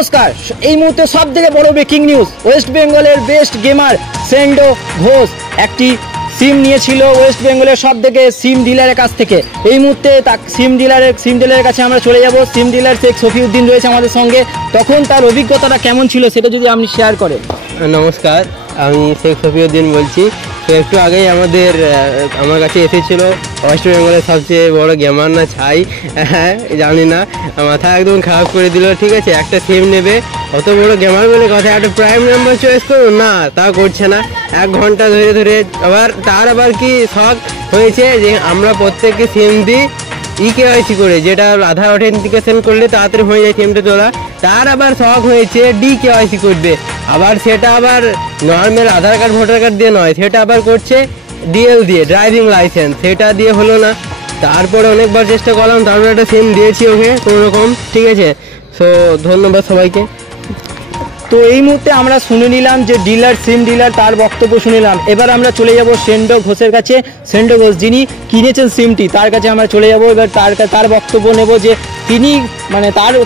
নমস্কার। এই মুহূর্তে সবথেকে বড় ব্রেকিং নিউজ, ওয়েস্ট বেঙ্গলের বেস্ট গেমার সেন্ডো ঘোষ একটি সিম নিয়েছিল ওয়েস্ট বেঙ্গলের সবথেকে সিম ডিলারের কাছ থেকে। এই মুহূর্তে সিম ডিলারের কাছে আমরা চলে যাব। সিম ডিলার শেখ সফিউদ্দিন রয়েছে আমাদের সঙ্গে। তখন তার অভিজ্ঞতাটা কেমন ছিল সেটা যদি আপনি শেয়ার করেন। নমস্কার, আমি শেখ সফিউদ্দিন বলছি। তো একটু আগেই আমার কাছে এসেছিলো ওয়েস্ট বেঙ্গলের সবচেয়ে বড় গেমার না ছাই, হ্যাঁ জানি না, মাথা একদম খারাপ করে দিল। ঠিক আছে, একটা সিম নেবে, অত বড় গেমার বলে কথা, একটা প্রাইম নাম্বার চয়েস করুন না, তা করছে না। 1 ঘন্টা ধরে আবার কি শখ হয়েছে যে আমরা প্রত্যেককে সিম দিই ইকেওয়াইসি করে, যেটা আধার অথেন্টিকেশন করলে তাড়াতাড়ি হয়ে যায় সিমটা তোলা। তার আবার শখ হয়েছে ডিকেওয়াইসি করবে, আবার সেটা আবার নর্মাল আধার কার্ড ভোটার কার্ড দিয়ে নয়, সেটা আবার করছে ডিএল দিয়ে, ড্রাইভিং লাইসেন্স, সেটা দিয়ে হলো না। তারপরে অনেকবার চেষ্টা করলাম, তারপরে একটা সিম দিয়েছি ওকে কোনোরকম। ঠিক আছে, সো ধন্যবাদ সবাইকে। তো এই মুহূর্তে আমরা শুনে নিলাম যে সিম ডিলার তার বক্তব্য শুনিলাম। এবার আমরা চলে যাব সেন্ডো ঘোষের কাছে। সেন্ডো ঘোষ যিনি কিনেছেন সিমটি, তার কাছে আমরা চলে যাব। এবার তার বক্তব্য নেব যে তিনি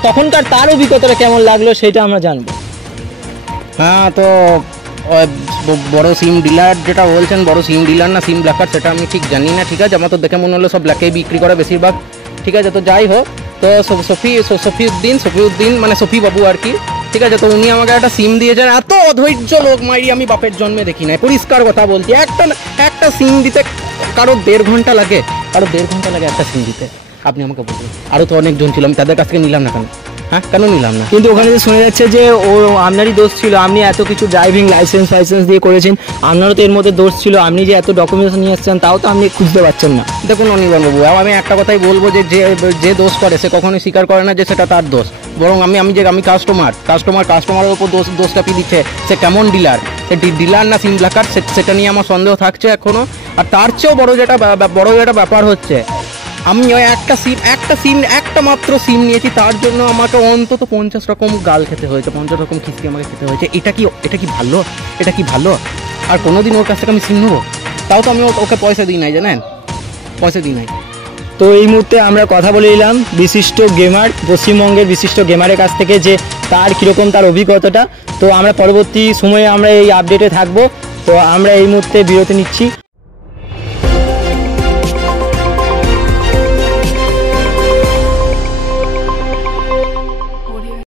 তখনকার তার অভিজ্ঞতাটা কেমন লাগলো সেটা আমরা জানবো। হ্যাঁ, তো বড় সিম ডিলার যেটা বলছেন, বড় সিম ডিলার না সিম ব্ল্যাকার সেটা আমি ঠিক জানি না। ঠিক আছে, আমার তো দেখে মনে হলো সব ব্ল্যাকেই বিক্রি করে বেশিরভাগ। ঠিক আছে, তো যাই হোক, তো সফিউদ্দিন মানে সফি বাবু আর কি। ঠিক আছে, তো উনি আমাকে একটা সিম দিয়েছেন। এত অধৈর্য লোক মাইরি আমি বাপের জন্মে দেখি নাই, পরিষ্কার কথা বলছি। একটা সিম দিতে কারো 1.5 ঘন্টা লাগে, একটা সিম দিতে। আপনি আমাকে বলুন, আরও তো অনেকজন ছিল, আমি তাদের কাছ থেকে নিলাম না কেন? হ্যাঁ, কেন নিলাম না? কিন্তু ওখানে শোনা যাচ্ছে যে আপনারই দোষ ছিল, আপনি এত কিছু ড্রাইভিং লাইসেন্স দিয়ে করেছেন, আপনারও তো এর মধ্যে দোষ ছিল। আপনি যে এত ডকুমেন্টস নিয়ে আসছেন তাও তো আপনি খুঁজতে পারছেন না। দেখুন অনির্বাণ বাবু, আমি একটা কথাই বলবো যে যে দোষ করে সে কখনোই স্বীকার করে না যে সেটা তার দোষ। বরং আমি কাস্টমারের উপর দোষ চাপিয়ে দিচ্ছে। সে কেমন ডিলার, সে ডিলার না সিম ব্ল্যাকার, সেটা নিয়ে আমার সন্দেহ থাকছে এখনও। আর তার চেয়েও বড় যেটা ব্যাপার হচ্ছে, আমি ওই একটা মাত্র সিম নিয়েছি, তার জন্য আমাকে অন্তত 50 রকম গাল খেতে হয়েছে, 50 রকম খিস্তি আমাকে খেতে হয়েছে। এটা কি ভালো? আর কোনোদিন ওর কাছ থেকে আমি সিম নেবো? তাও তো আমি ওকে পয়সা দিই নাই, জানেন, পয়সা দিই নাই। তো এই মুহূর্তে আমরা কথা বলে নিলাম বিশিষ্ট গেমার, পশ্চিমবঙ্গের বিশিষ্ট গেমারের কাছ থেকে যে তার কীরকম তার অভিজ্ঞতাটা। তো আমরা পরবর্তী সময়ে আমরা এই আপডেটে থাকবো। তো আমরা এই মুহূর্তে বিরতি নিচ্ছি।